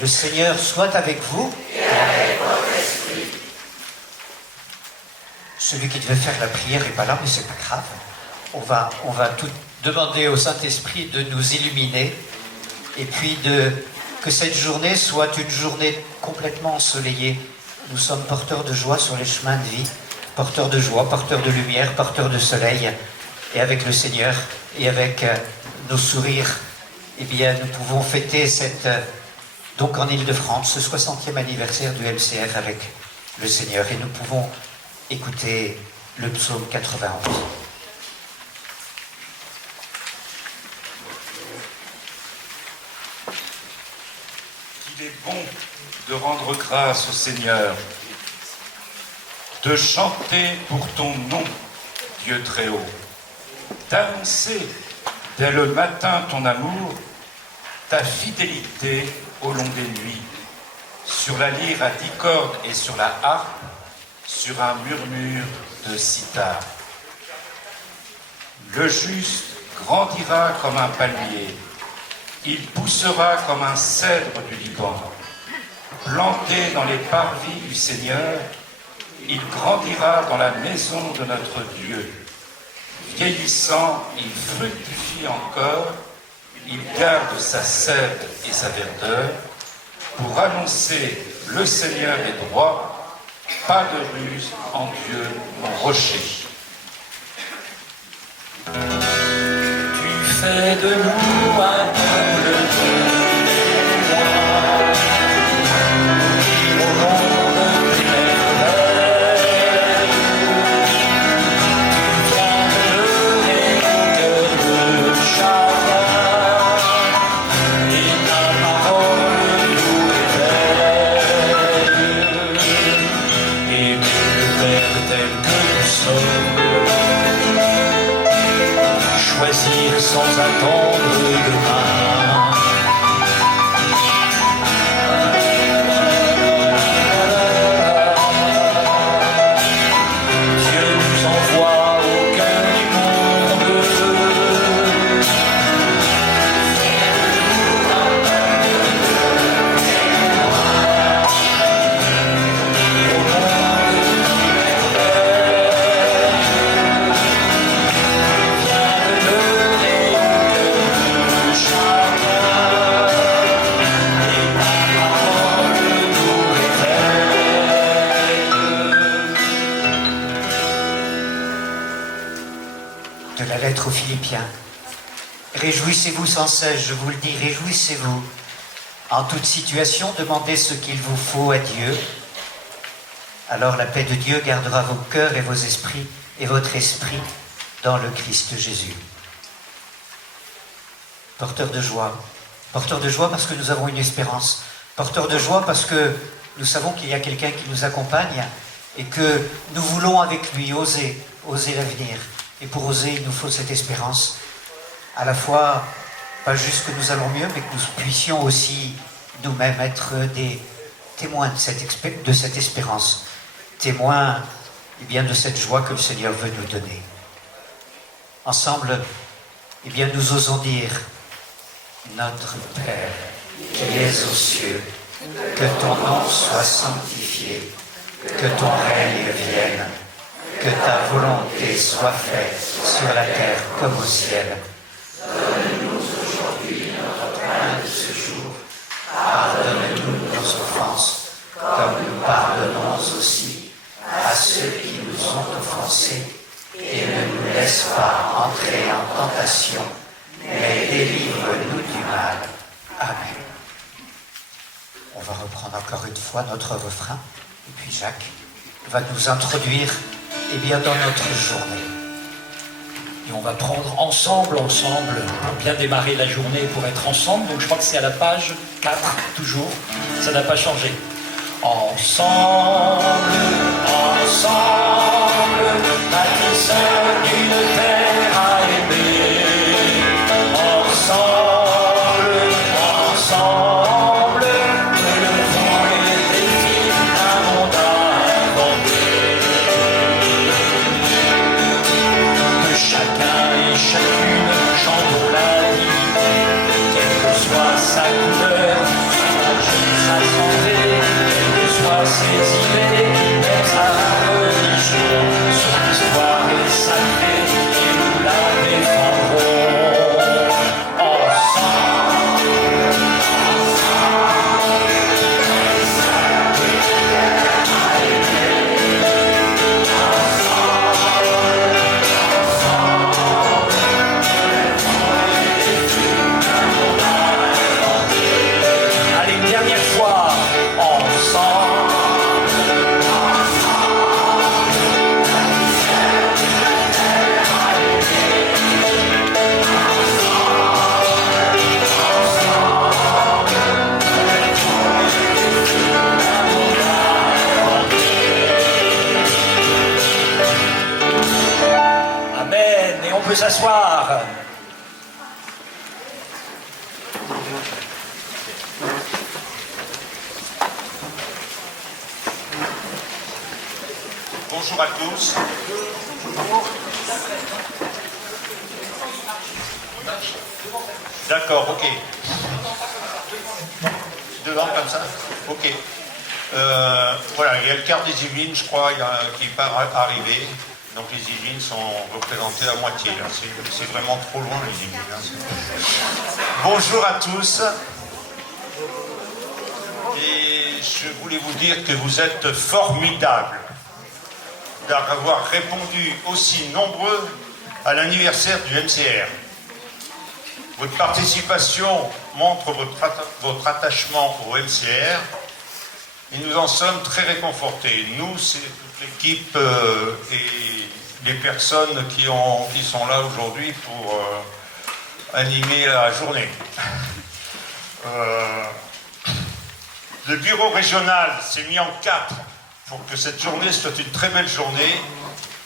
Le Seigneur soit avec vous. Et avec votre esprit. Celui qui devait faire la prière n'est pas là, mais c'est pas grave. On va tout demander au Saint-Esprit de nous illuminer et puis que cette journée soit une journée complètement ensoleillée. Nous sommes porteurs de joie sur les chemins de vie, porteurs de joie, porteurs de lumière, porteurs de soleil. Et avec le Seigneur et avec nos sourires, eh bien, nous pouvons fêter donc en Île-de-France, ce 60e anniversaire du MCR avec le Seigneur. Et nous pouvons écouter le psaume 91. Il est bon de rendre grâce au Seigneur, de chanter pour ton nom, Dieu très haut, d'annoncer dès le matin ton amour, ta fidélité au long des nuits, sur la lyre à 10 cordes et sur la harpe, sur un murmure de sitar. Le juste grandira comme un palmier, il poussera comme un cèdre du Liban. Planté dans les parvis du Seigneur, il grandira dans la maison de notre Dieu. Vieillissant, il fructifie encore, il garde sa sève et sa verdeur, pour annoncer le Seigneur est droit, pas de ruse en Dieu mon rocher. Tu fais de nous un peuple de roi, qui au monde t'émerveille. Tu viens de lever au cœur de chacun, et ta parole nous réveille. Et nous, Père tel que nous sommes, choisir sans attendre demain. Dieu nous envoie au cœur du monde. De la lettre aux Philippiens. Réjouissez-vous sans cesse, je vous le dis, réjouissez-vous. En toute situation, demandez ce qu'il vous faut à Dieu. Alors la paix de Dieu gardera vos cœurs et vos esprits et votre esprit dans le Christ Jésus. Porteur de joie parce que nous avons une espérance. Porteur de joie parce que nous savons qu'il y a quelqu'un qui nous accompagne et que nous voulons avec lui oser l'avenir. Et pour oser, il nous faut cette espérance. À la fois, pas juste que nous allons mieux, mais que nous puissions aussi nous-mêmes être des témoins de cette espérance. Témoins eh bien, de cette joie que le Seigneur veut nous donner. Ensemble, eh bien, nous osons dire Notre Père, qui es aux cieux, que ton nom soit sanctifié, que ton règne vienne, que ta volonté soit faite sur la terre comme au ciel. Donne-nous aujourd'hui notre pain de ce jour. Pardonne-nous nos offenses, comme nous pardonnons aussi à ceux qui nous ont offensés. Et ne nous laisse pas entrer en tentation, mais délivre-nous du mal. Amen. On va reprendre encore une fois notre refrain, et puis Jacques va nous introduire bien, dans notre journée. Et on va prendre ensemble, pour bien démarrer la journée, pour être ensemble. Donc je crois que c'est à la page 4, toujours. Ça n'a pas changé. Ensemble, bâtisseurs d'une terre à aimer. Ensemble, relevons les défis d'un monde à inventer. Que chacun et chacune chantons la vie, quelle que soit sa couleur, son âge. ces idées, même sa religion, son histoire est sacrée et nous la défendrons ensemble. Allez, une dernière fois, ensemble. Amen. Et on peut s'asseoir. Bonjour à tous. D'accord, ok. Devant comme ça. Ok. Voilà, il y a le quart des Yvelines, je crois, qui n'est pas arrivé. Donc les Yvelines sont représentées à moitié. Là. C'est vraiment trop loin les Yvelines. Hein. Bonjour à tous. Et je voulais vous dire que vous êtes formidables d'avoir répondu aussi nombreux à l'anniversaire du MCR. Votre participation montre votre attachement au MCR et nous en sommes très réconfortés. Nous, c'est toute l'équipe et les personnes qui sont là aujourd'hui pour animer la journée. Le bureau régional s'est mis en quatre pour que cette journée soit une très belle journée,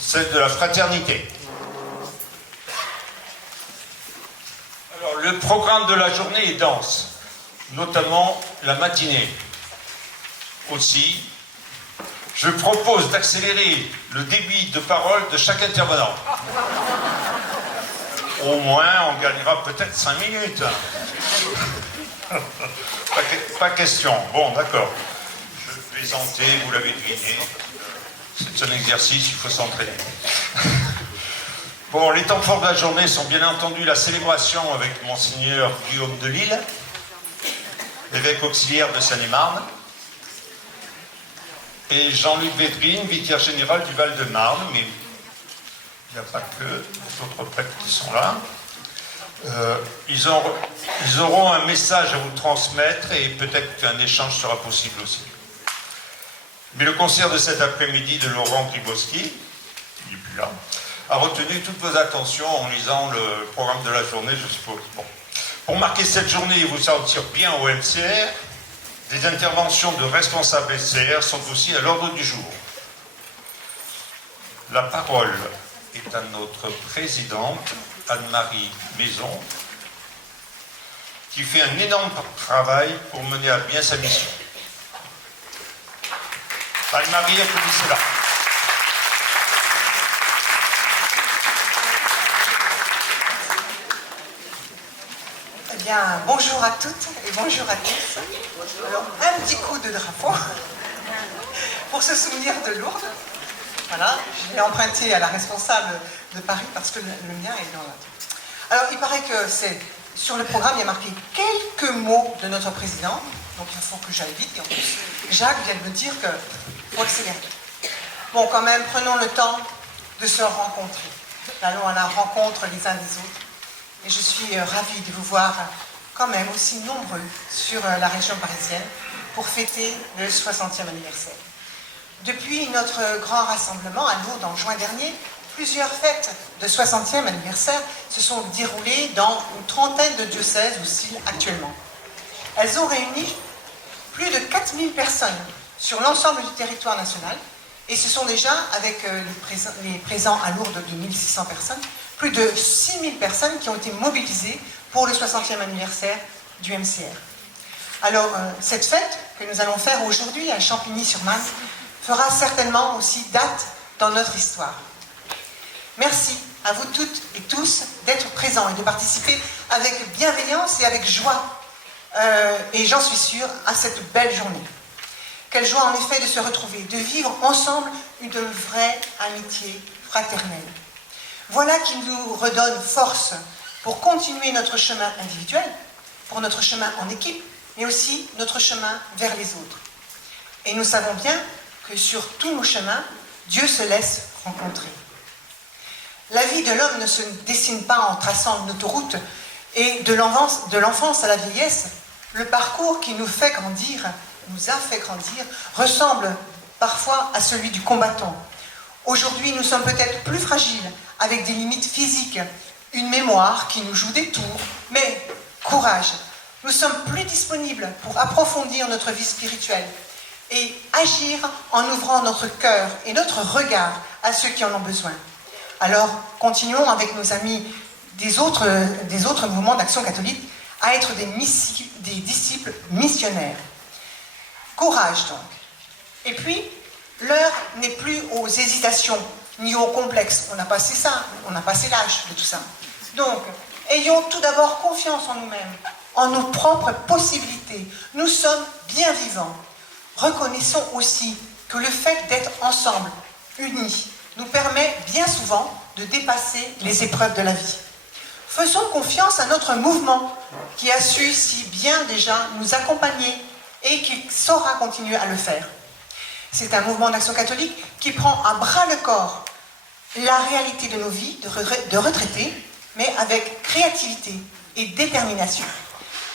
celle de la fraternité. Alors, le programme de la journée est dense, notamment la matinée. Aussi, je propose d'accélérer le débit de parole de chaque intervenant. Au moins, on gagnera peut-être 5 minutes. Pas question. Bon, d'accord. Je plaisantais, vous l'avez deviné. C'est un exercice, il faut s'entraîner. Bon, les temps forts de la journée sont bien entendu la célébration avec Monseigneur Guillaume de Lille, évêque auxiliaire de Seine-et-Marne, et Jean-Luc Védrine, vicaire général du Val-de-Marne, mais il n'y a pas que les autres prêtres qui sont là. Ils auront un message à vous transmettre et peut-être qu'un échange sera possible aussi. Mais le concert de cet après-midi de Laurent Kribowski, il n'est plus là, a retenu toutes vos attentions en lisant le programme de la journée, je suppose. Bon. Pour marquer cette journée et vous sentir bien au MCR, des interventions de responsables MCR sont aussi à l'ordre du jour. La parole est à notre présidente, Anne-Marie Maison, qui fait un énorme travail pour mener à bien sa mission. Anne-Marie, applaudissez-la. Eh bien, bonjour à toutes et bonjour à tous. Alors, un petit coup de drapeau pour se souvenir de Lourdes. Voilà, je l'ai emprunté à la responsable de Paris parce que le mien est dans la... Alors, il paraît que c'est sur le programme, il y a marqué quelques mots de notre président. Donc, il faut que j'aille vite. Et en plus, Jacques vient de me dire qu'il faut accélérer. Bon, quand même, prenons le temps de se rencontrer. Allons à la rencontre les uns des autres. Et je suis ravie de vous voir quand même aussi nombreux sur la région parisienne pour fêter le 60e anniversaire. Depuis notre grand rassemblement à Lourdes en juin dernier, plusieurs fêtes de 60e anniversaire se sont déroulées dans une trentaine de diocèses aussi actuellement. Elles ont réuni plus de 4000 personnes sur l'ensemble du territoire national et ce sont déjà, avec les présents à Lourdes de 1600 personnes, plus de 6000 personnes qui ont été mobilisées pour le 60e anniversaire du MCR. Alors, cette fête que nous allons faire aujourd'hui à Champigny-sur-Marne fera certainement aussi date dans notre histoire. Merci à vous toutes et tous d'être présents et de participer avec bienveillance et avec joie, et j'en suis sûre, à cette belle journée. Quelle joie en effet de se retrouver, de vivre ensemble une vraie amitié fraternelle. Voilà qui nous redonne force pour continuer notre chemin individuel, pour notre chemin en équipe, mais aussi notre chemin vers les autres. Et nous savons bien que sur tous nos chemins, Dieu se laisse rencontrer. La vie de l'homme ne se dessine pas en traçant une autoroute, et de l'enfance à la vieillesse, le parcours qui nous a fait grandir, ressemble parfois à celui du combattant. Aujourd'hui, nous sommes peut-être plus fragiles, avec des limites physiques, une mémoire qui nous joue des tours, mais courage, nous sommes plus disponibles pour approfondir notre vie spirituelle et agir en ouvrant notre cœur et notre regard à ceux qui en ont besoin. Alors, continuons avec nos amis des autres mouvements d'action catholique à être des disciples missionnaires. Courage donc. Et puis, l'heure n'est plus aux hésitations ni aux complexes. On a passé ça, on a passé l'âge de tout ça. Donc, ayons tout d'abord confiance en nous-mêmes, en nos propres possibilités. Nous sommes bien vivants. Reconnaissons aussi que le fait d'être ensemble, unis, nous permet bien souvent de dépasser les épreuves de la vie. Faisons confiance à notre mouvement qui a su si bien déjà nous accompagner et qui saura continuer à le faire. C'est un mouvement d'action catholique qui prend à bras le corps la réalité de nos vies de retraités, mais avec créativité et détermination.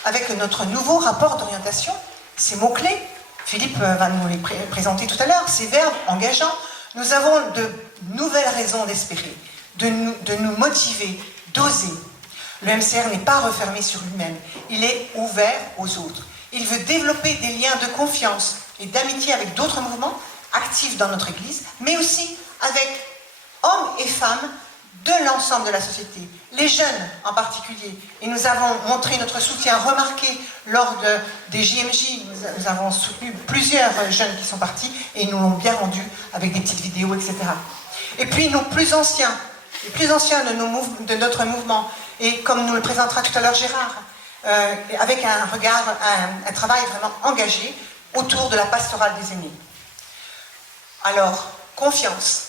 Avec notre nouveau rapport d'orientation, ces mots-clés, Philippe va nous les présenter tout à l'heure, ces verbes engageants, nous avons de nouvelles raisons d'espérer, de nous motiver, d'oser. Le MCR n'est pas refermé sur lui-même, il est ouvert aux autres. Il veut développer des liens de confiance et d'amitié avec d'autres mouvements actifs dans notre Église, mais aussi avec hommes et femmes de l'ensemble de la société, les jeunes en particulier. Et nous avons montré notre soutien remarqué lors des JMJ. Nous avons soutenu plusieurs jeunes qui sont partis et ils nous l'ont bien rendu avec des petites vidéos, etc. Et puis nos plus anciens, les plus anciens de notre mouvement, et comme nous le présentera tout à l'heure Gérard, avec un travail vraiment engagé autour de la pastorale des aînés. Alors, confiance.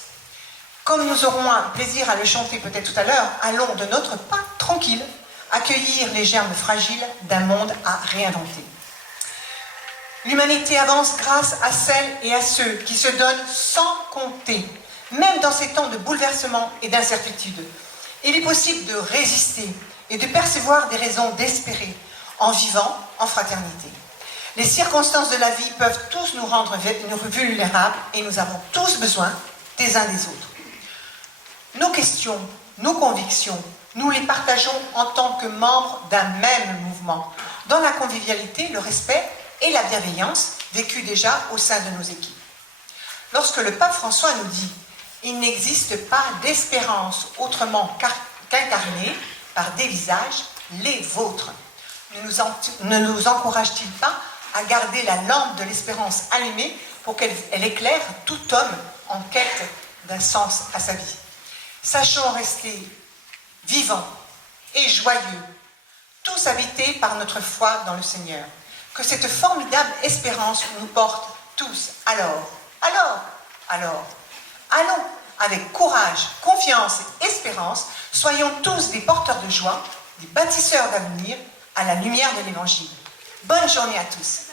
Comme nous aurons un plaisir à le chanter peut-être tout à l'heure, allons de notre pas tranquille accueillir les germes fragiles d'un monde à réinventer. L'humanité avance grâce à celles et à ceux qui se donnent sans compter, même dans ces temps de bouleversement et d'incertitude. Il est possible de résister et de percevoir des raisons d'espérer en vivant en fraternité. Les circonstances de la vie peuvent tous nous rendre vulnérables et nous avons tous besoin des uns des autres. Nos questions, nos convictions, nous les partageons en tant que membres d'un même mouvement, dans la convivialité, le respect et la bienveillance vécus déjà au sein de nos équipes. Lorsque le pape François nous dit « Il n'existe pas d'espérance autrement qu'incarnée par des visages, les vôtres », ne nous encourage-t-il pas à garder la lampe de l'espérance allumée pour qu'elle éclaire tout homme en quête d'un sens à sa vie? Sachons rester vivants et joyeux, tous habités par notre foi dans le Seigneur. Que cette formidable espérance nous porte tous. Alors, allons avec courage, confiance et espérance, soyons tous des porteurs de joie, des bâtisseurs d'avenir à la lumière de l'Évangile. Bonne journée à tous.